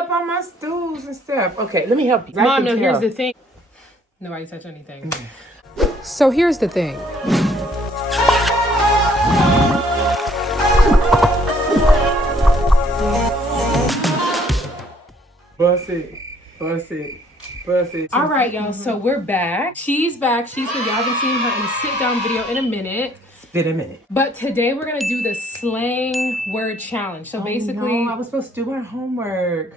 up on my stools and stuff. Okay, let me help you. Mom, no, here's the thing. Nobody touch anything. So here's the thing. Bust it. Bust it. Bust it. All right, y'all. So we're back. She's back. She's here. Y'all haven't seen her in a sit-down video in a minute. It's been a minute. But today we're going to do the slang word challenge. So basically... No, I was supposed to do my homework.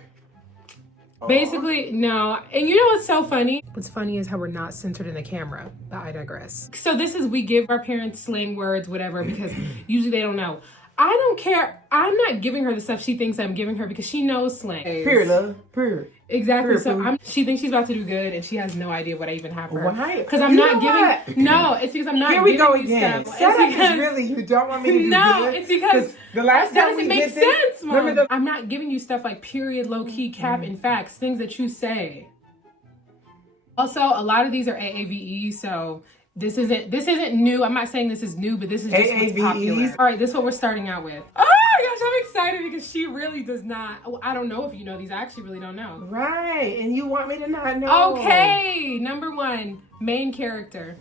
Basically, no. And you know what's so funny? What's funny is how we're not centered in the camera, but I digress. So this is, we give our parents slang words, whatever, because usually they don't know. I don't care. I'm not giving her the stuff she thinks I'm giving her because she knows slang. Period, love. Period. Exactly. Period, So she thinks she's about to do good and she has no idea what I even have for her. Why? Because I'm not giving... No, it's because I'm not giving you stuff. Here we go again. Setup is really, you don't want me to do No, good? it's because the last that time we doesn't make did this, sense, Mom. I'm not giving you stuff like period, low key, cap, and facts, things that you say. Also, a lot of these are AAVE, so this isn't new. I'm not saying this is new, but this is just what's popular. All right, this is what we're starting out with. Oh my gosh, I'm excited because she really does not. I don't know if you know these. I actually really don't know. Right, and you want me to not know. Okay, number one, main character.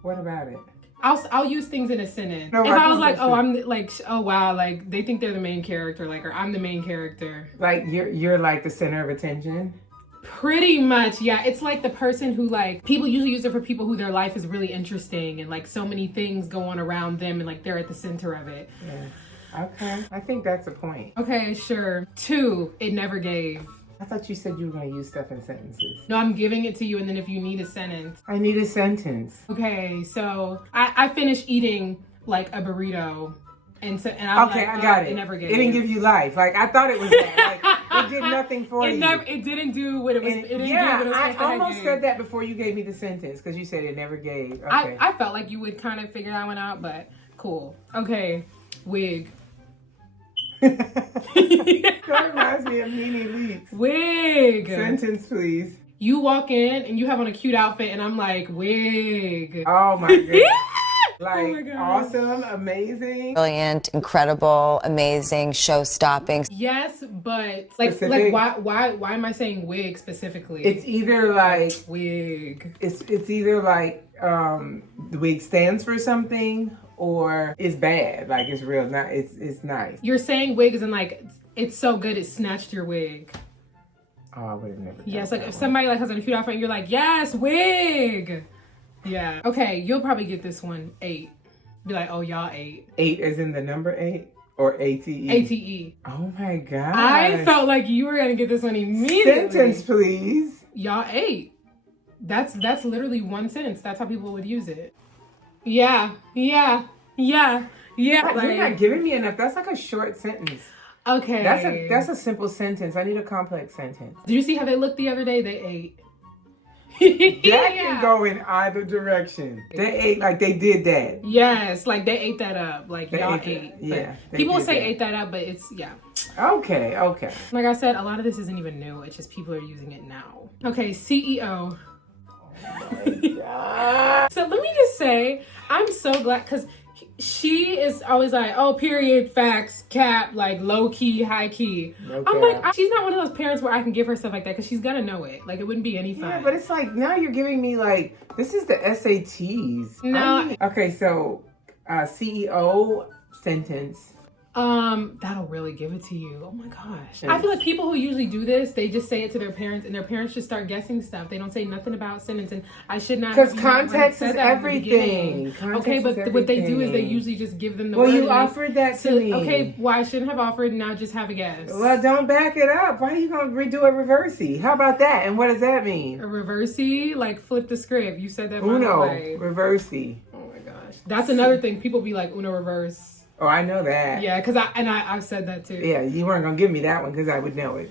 What about it? I'll use things in a sentence. No, if I was like, oh, I'm like, oh wow, like they think they're the main character, like, or I'm the main character. Like you're like the center of attention. Pretty much, yeah. It's like the person who, like, people usually use it for people who their life is really interesting and like so many things go on around them and like they're at the center of it. Yeah. Okay. I think that's a point. Okay, sure. 2, it never gave. I thought you said you were going to use stuff in sentences. No, I'm giving it to you and then if you need a sentence. I need a sentence. Okay, so I finished eating like a burrito and I okay, like, I got it. It never gave. It didn't give you life. Like I thought it was that. Like, it did nothing for you. It didn't do what it was. It didn't do what it was I almost said that before you gave me the sentence because you said it never gave. Okay. I felt like you would kind of figure that one out, but cool. Okay, wig. That reminds me of Nene Leakes. Wig. Sentence, please. You walk in and you have on a cute outfit, and I'm like, wig. Oh my goodness. Like, oh my God. Awesome, amazing. Brilliant, incredible, amazing, show-stopping. Yes, but like why am I saying wig specifically? It's either like wig. It's either like the wig stands for something or it's bad. Like it's real. Not it's nice. You're saying wig isn't like it's so good it snatched your wig. Oh, I would have never. Yes, like if somebody like has on a cute outfit, and you're like, yes, wig. Yeah. Okay, you'll probably get this one. 8. Be like, oh, y'all 8. 8 as in the number 8 or ATE? ATE. Oh my God. I felt like you were gonna get this one immediately. Sentence, please. Y'all 8. That's literally one sentence. That's how people would use it. Yeah. Like, you're not giving me enough. That's like a short sentence. Okay. That's a simple sentence. I need a complex sentence. Did you see how they looked the other day? They ate. That can go in either direction. They ate like they did that. Yes, like they ate that up. Like y'all ate. Yeah. People would say ate that up, but it's Okay. Like I said, a lot of this isn't even new. It's just people are using it now. Okay, CEO. Oh my God. So let me just say, I'm so glad because she is always like, oh, period, facts, cap, like low key, high key. Okay. I'm like, she's not one of those parents where I can give her stuff like that because she's gonna know it. Like, it wouldn't be any fun. Yeah, but it's like now you're giving me like this is the SATs. No. Okay, so CEO sentence. That'll really give it to you. Oh my gosh. I feel like people who usually do this, they just say it to their parents and their parents just start guessing stuff. They don't say nothing about sentence and I should not. Because context is everything. Okay, but what they do is they usually just give them the word. Well, you offered that to me. Okay, well, I shouldn't have offered and now just have a guess. Well, don't back it up. Why are you going to redo a reversey? How about that? And what does that mean? A reversey? Like flip the script. You said that Uno, reversey. Oh my gosh. That's another thing. People be like Uno reverse. Oh, I know that. Yeah, because I've said that too. Yeah, you weren't going to give me that one because I would know it.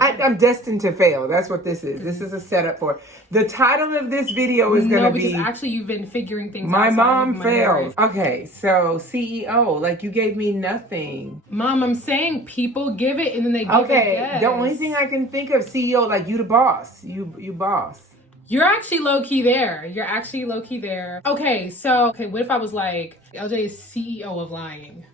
I'm destined to fail. That's what this is. This is a setup for. The title of this video is going to be... because actually you've been figuring things out. My mom fails. Okay, so CEO, like you gave me nothing. Mom, I'm saying people give it and then they give it. Okay, the only thing I can think of, CEO, like you the boss. You boss. You're actually low-key there. Okay, so, what if I was like, LJ is CEO of lying?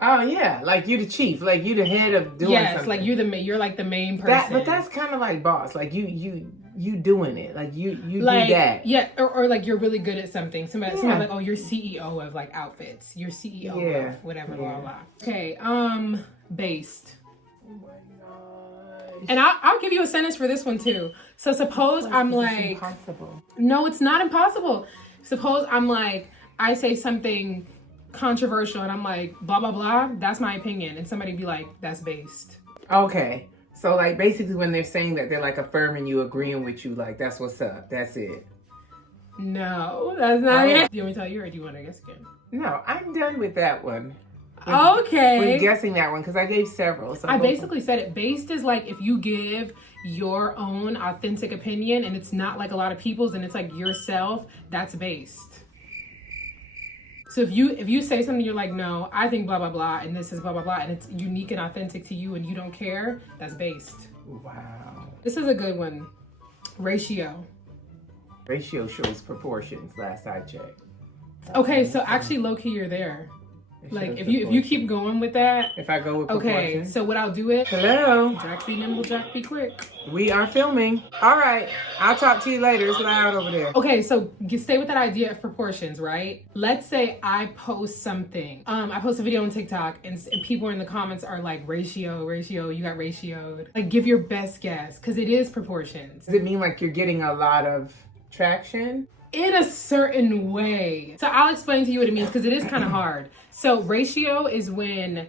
Oh yeah, like you the chief, like you the head of doing yes, something. like you're like the main person. But that's kind of like boss, like you doing it, like you like, do that. Yeah, or like you're really good at something. Somebody like, oh, you're CEO of like outfits. You're CEO of whatever, blah blah. Okay, based. Oh my gosh. And I'll give you a sentence for this one too. So suppose I'm like, impossible. No, it's not impossible. Suppose I'm like, I say something controversial and I'm like, blah, blah, blah. That's my opinion. And somebody be like, that's based. Okay. So like basically when they're saying that, they're like affirming you, agreeing with you, like that's what's up. That's it. No, that's not it. Do you want me to tell you or do you want to guess again? No, I'm done with that one. Okay. We're guessing that one because I gave several. So I basically said it. Based is like if you give your own authentic opinion and it's not like a lot of people's and it's like yourself, that's based. So if you say something, you're like, no, I think blah, blah, blah, and this is blah, blah, blah, and it's unique and authentic to you and you don't care, that's based. Wow. This is a good one. Ratio. Ratio shows proportions, last I checked. Okay, so actually low-key you're there. Like if you keep going with that. If I go with okay, proportions. so what I'll do is Hello. Jack be nimble, Jack be quick. We are filming. All right. I'll talk to you later. It's loud over there. Okay, so stay with that idea of proportions, right? Let's say I post something. I post a video on TikTok and people in the comments are like, ratio, you got ratioed. Like give your best guess because it is proportions. Does it mean like you're getting a lot of traction? In a certain way. So I'll explain to you what it means because it is kind of hard. So ratio is when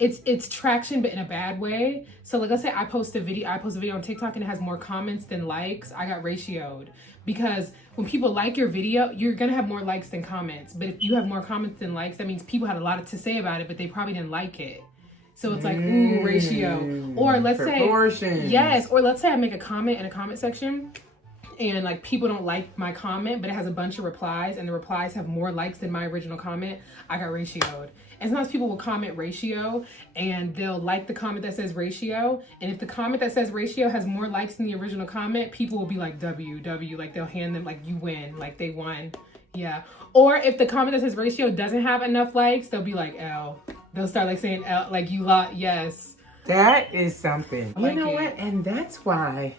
it's traction but in a bad way. So like let's say I post a video on TikTok and it has more comments than likes. I got ratioed because when people like your video, you're gonna have more likes than comments. But if you have more comments than likes, that means people had a lot to say about it, but they probably didn't like it. So it's like, ooh, ratio. Or let's say, yes, or let's say I make a comment in a comment section and like people don't like my comment, but it has a bunch of replies and the replies have more likes than my original comment, I got ratioed. And sometimes people will comment ratio and they'll like the comment that says ratio. And if the comment that says ratio has more likes than the original comment, people will be like W, like they'll hand them like you win, like they won. Yeah. Or if the comment that says ratio doesn't have enough likes, they'll be like L. They'll start like saying L, like you lot, yes. That is something. You know what? And that's why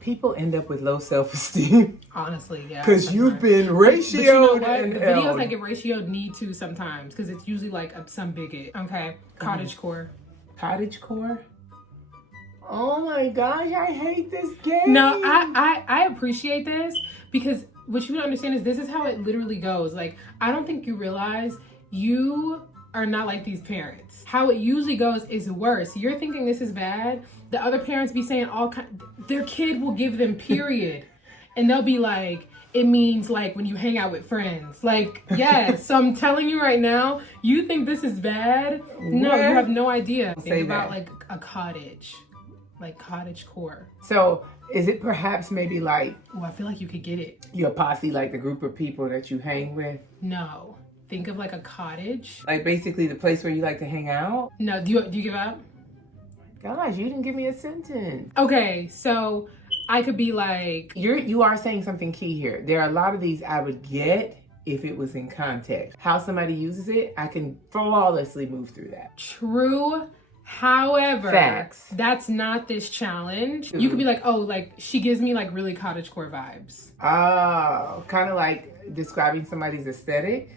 people end up with low self-esteem. Honestly, yeah. Because you've been ratioed. But you know what? And the videos that get ratioed need to sometimes because it's usually like some bigot. Okay. Cottage core. Cottage core? Oh my gosh, I hate this game. No, I appreciate this because what you don't understand is this is how it literally goes. Like, I don't think you realize you are not like these parents. How it usually goes is worse. You're thinking this is bad. The other parents be saying their kid will give them period. And they'll be like, it means like when you hang out with friends. Like, yes. So I'm telling you right now, you think this is bad? No, What? you have no idea. Say Think about that. like a cottage. Like cottage core. So is it perhaps maybe like Oh, I feel like you could get it. your posse, like the group of people that you hang with? No. Think of like a cottage. Like basically the place where you like to hang out? No, do you give up? Gosh, you didn't give me a sentence. Okay, so I could be like, You are saying something key here. There are a lot of these I would get if it was in context. How somebody uses it, I can flawlessly move through that. true. However, Facts. that's not this challenge. You could be like, oh, like she gives me like really cottagecore vibes. Oh, kind of like describing somebody's aesthetic.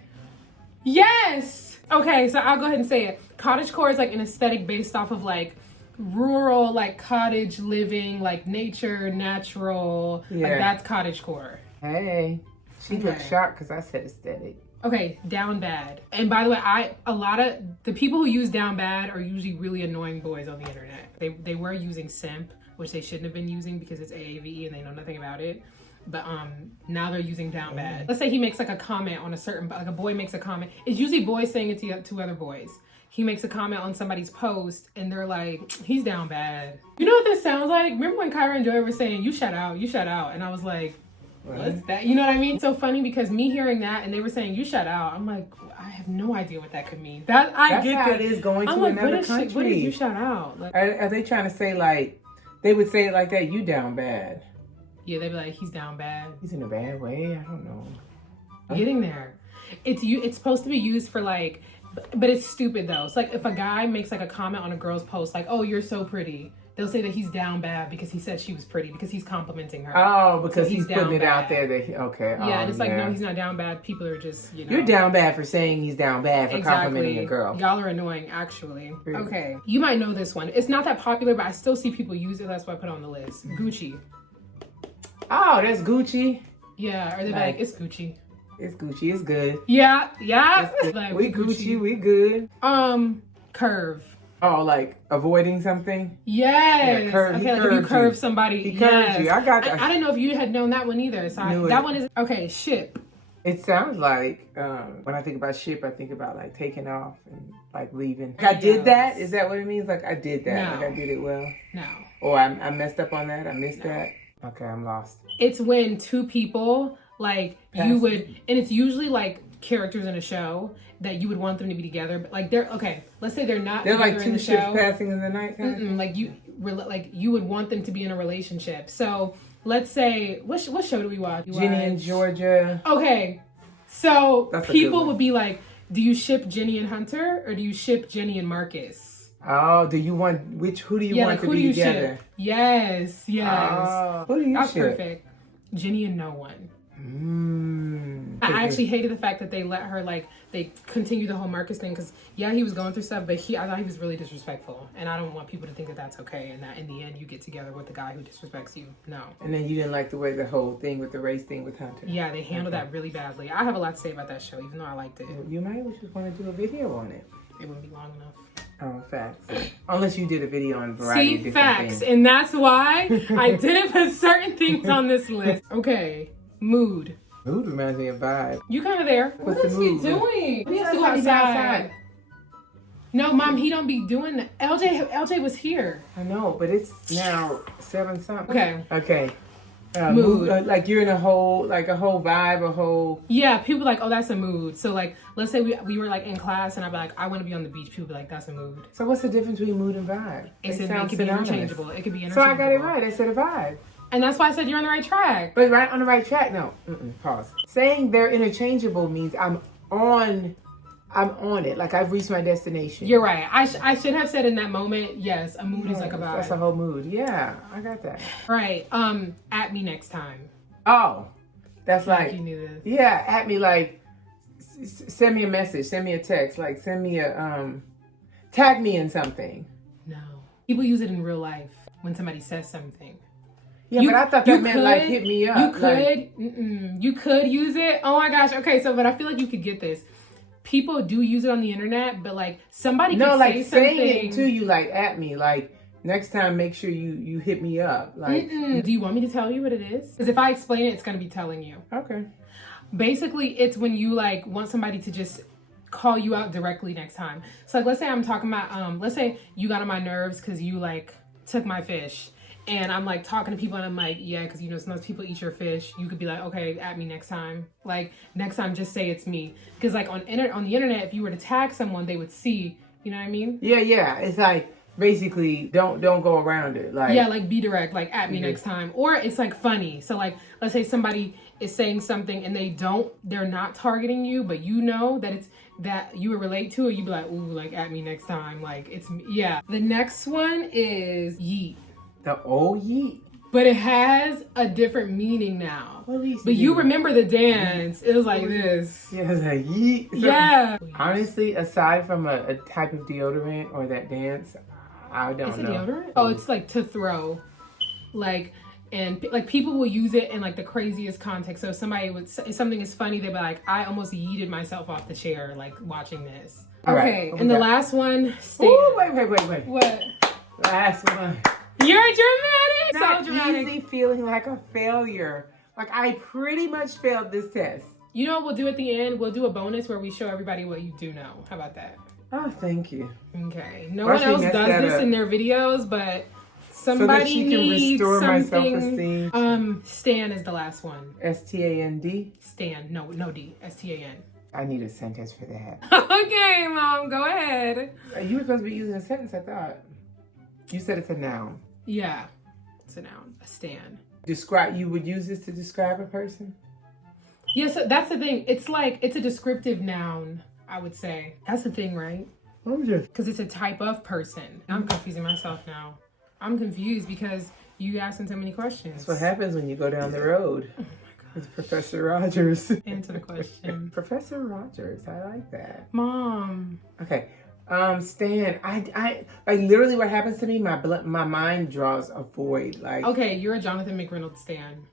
Yes. Okay, so I'll go ahead and say it. Cottagecore is like an aesthetic based off of like rural, like cottage living, like nature, natural. Yeah. Like that's cottagecore. Hey, she looked Okay. shocked because I said aesthetic. Okay, down bad. And by the way, a lot of the people who use down bad are usually really annoying boys on the internet. They were using simp, which they shouldn't have been using because it's AAVE and they know nothing about it. But now they're using down bad. Let's say he makes like a comment on like a boy makes a comment. It's usually boys saying it to two other boys. He makes a comment on somebody's post and they're like, he's down bad. You know what this sounds like? Remember when Kyra and Joy were saying, you shout out. And I was like, what's that? You know what I mean? So funny because me hearing that and they were saying you shout out, I'm like, I have no idea what that could mean. That's how it is going to another country. What did you shout out? Like, Are they trying to say like, they would say it like that, you down bad? yeah, they'd be like, he's down bad. He's in a bad way? I don't know. Getting there. It's supposed to be used for like But it's stupid though. It's like if a guy makes like a comment on a girl's post, like, "Oh, you're so pretty," they'll say that he's down bad because he said she was pretty because he's complimenting her. Oh, because So he's putting it out bad. there that okay. Yeah, and it's like, no, he's not down bad. People are just, You're down bad for saying he's down bad for complimenting a girl. Y'all are annoying, actually. Okay, you might know this one. It's not that popular, but I still see people use it. That's why I put it on the list. Gucci. Oh, that's Gucci. Yeah, or they're like, it's Gucci. It's Gucci. It's good. Yeah. Like, we Gucci. We good. Curve. Oh, like avoiding something? Yes. Yeah, curve. Okay, like if you curve somebody. He curved you. I got that. I didn't know if you had known that one either. So that one is okay. Ship. It sounds like when I think about ship, I think about like taking off and like leaving. Like, I did that. Is that what it means? Like I did that. No. Like I did it well. No. Or I messed up on that. I missed that. Okay, I'm lost. It's when two people like Pass. you would, and it's usually like characters in a show that you would want them to be together, but like they're okay. Let's say they're not. They're together like in two the ships show. passing in the night. Like you would want them to be in a relationship. So let's say what show do we watch? Jenny and Georgia. Okay, so That's a good people one. would be like, do you ship Jenny and Hunter or do you ship Jenny and Marcus? Oh, do you want who do you want like, to who be do you together? ship? Yes. Oh, who do you That's ship? perfect. Jenny and no one. I actually hated the fact that they let her they continue the whole Marcus thing because he was going through stuff, but I thought he was really disrespectful, and I don't want people to think that that's okay and that in the end you get together with the guy who disrespects you. No. And then you didn't like the way the whole thing with the race thing with Hunter. Yeah, they handled that really badly. I have a lot to say about that show, even though I liked it. You might just want to do a video on it. It wouldn't be long enough. Oh, facts. Unless you did a video on a variety of different facts, things. and that's why I didn't put certain things on this list. Okay, mood. Mood reminds me of vibe. You kind of there. What's What is the he mood? doing? He has to go He's outside. No, Mom, he don't be doing that. LJ was here. I know, but it's now 7 something. Okay. Okay. Mood. Like you're in a whole vibe, Yeah, people like, oh, that's a mood. So like, let's say we were like in class and I'd be like, I want to be on the beach. People be like, that's a mood. So what's the difference between mood and vibe? It could be synonymous. interchangeable. It could be So interchangeable. I got it right. I said a vibe. And that's why I said you're on the right track. But right on the right track? No. Pause. Saying they're interchangeable means I'm on it. Like I've reached my destination. You're right. I should have said in that moment, yes, a mood is like a vibe. That's a whole mood. Yeah, I got that. Right. At me next time. Oh, that's like you knew this. Yeah, at me like send me a message, send me a text, like send me a tag me in something. No. People use it in real life when somebody says something. Yeah, but I thought that meant like hit me up. You could. You could use it. Oh my gosh. Okay, so but I feel like you could get this. People do use it on the internet, but like somebody could say something. Saying it to you like at me like next time make sure you hit me up. Like do you want me to tell you what it is? Because if I explain it, it's gonna be telling you. Okay. Basically, it's when you like want somebody to just call you out directly next time. So like let's say I'm talking about let's say you got on my nerves because you like took my fish. And I'm like talking to people and I'm like, yeah, because you know, sometimes people eat your fish. You could be like, okay, at me next time. Like next time, just say it's me. Because like on the internet, if you were to tag someone, they would see. You know what I mean? Yeah. It's like basically don't go around it. Like yeah, like be direct, like at me next time. Or it's like funny. So like let's say somebody is saying something and they're not targeting you, but you know that it's that you would relate to it. You'd be like, ooh, like at me next time. Like it's yeah. The next one is yeet. The old yeet. But it has a different meaning now. But you yeet? Remember the dance. It was like this. Yeah, it's like yeet. Yeah. Honestly, aside from a type of deodorant or that dance, I don't It's a know. deodorant? Oh, it's like to throw. Like, and like people will use it in like the craziest context. So if something is funny, they'll be like, I almost yeeted myself off the chair, like watching this. All right, Okay, what and we the got? last one, Stan. Ooh, wait. What? Last one. You're dramatic. Not So dramatic. easy feeling like a failure. Like I pretty much failed this test. You know what we'll do at the end? We'll do a bonus where we show everybody what you do know. How about that? Oh, thank you. Okay. No Or one she else messed does that this up. in their videos, but somebody she can needs restore my something. self-esteem. Stan is the last one. STAND. Stan. No D. STAN. I need a sentence for that. Okay, Mom. Go ahead. You were supposed to be using a sentence, I thought. You said it's a noun. Yeah. It's a noun. A stan. You would use this to describe a person? Yes, that's the thing. It's like, it's a descriptive noun. I would say. That's the thing, right? What was it? Because it's a type of person. I'm confusing myself now. I'm confused because you asking so many questions. That's what happens when you go down the road. Oh my God. With Professor Rogers. Answer the question. Professor Rogers. I like that. Mom. Okay. Stan, I like literally what happens to me, my mind draws a void. Like, okay, you're a Jonathan McReynolds stan.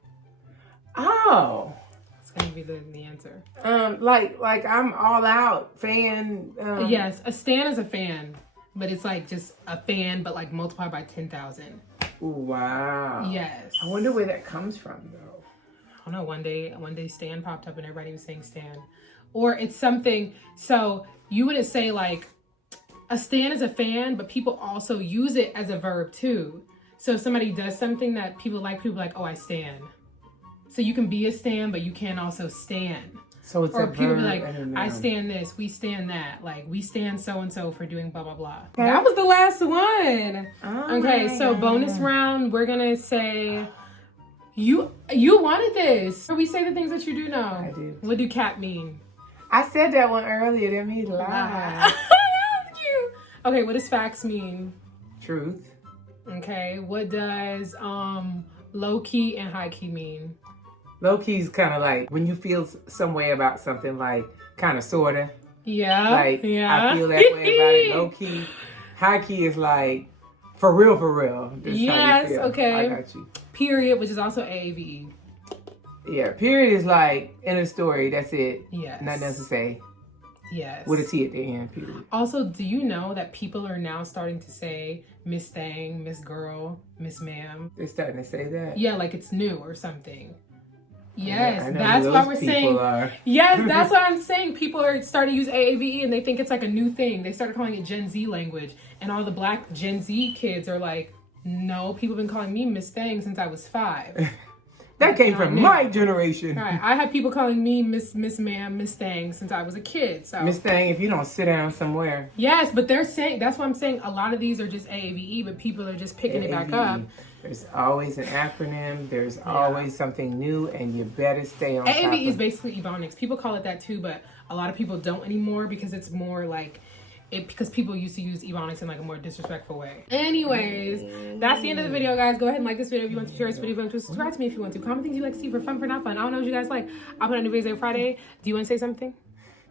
Oh. It's gonna be the answer. Like I'm all out fan. Yes, a stan is a fan, but it's like just a fan, but like multiplied by 10,000. Wow. Yes. I wonder where that comes from, though. I don't know. One day Stan popped up and everybody was saying Stan, or it's something. So you wouldn't say like a stan is a fan, but people also use it as a verb too. So if somebody does something that people like, oh, I stan. So you can be a stan, but you can also stan. So it's or a people verb be like, and a I noun. stan this, we stan that. Like, we stan so-and-so for doing blah, blah, blah. Okay. That was the last one. Oh okay, so bonus round, we're going to say, you wanted this. So we say the things that you do know. I do. What do cat mean? I said that one earlier. That means lie. Cute. Okay, what does facts mean? Truth. Okay, what does low key and high key mean? Low key is kind of like when you feel some way about something, like kind of sorta. Yeah. Like yeah. I feel that way about it. Low key. High key is like for real, for real. This is how you Yes, feel. okay. I got you. Period, which is also AAVE. Yeah, period is like in a story. That's it. Yes. Nothing else to say. Yes. With a T at the end. Period. Also, do you know that people are now starting to say Miss Thang, Miss Girl, Miss Ma'am? They're starting to say that. Yeah, like it's new or something. Yes, Yeah, I know that's who why those we're people saying. are. Yes, that's what I'm saying. People are starting to use AAVE and they think it's like a new thing. They started calling it Gen Z language, and all the Black Gen Z kids are like, "No, people have been calling me Miss Thang since I was 5." That came from my generation. Right, I had people calling me Miss Ma'am, Miss Thang since I was a kid. So Miss Thang, if you don't sit down somewhere. yes, but they're saying that's what I'm saying. A lot of these are just AAVE, but people are just picking it back up. There's always an acronym. There's always something new, and you better stay on top AAVE is of basically Ebonics. People call it that too, but a lot of people don't anymore because it's more like it because people used to use Ebonics in like a more disrespectful way. Anyways, that's the end of the video, guys. Go ahead and like this video if you want to, share this video if you want to, subscribe to me if you want to. Comment things you like to see for fun, for not fun. I don't know what you guys like. I'll put out new videos every Friday. Do you want to say something?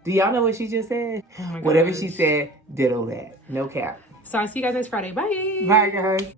Do y'all know what she just said? Oh my Whatever gosh. she said, ditto that. No cap. So I'll see you guys next Friday. Bye. Bye, guys.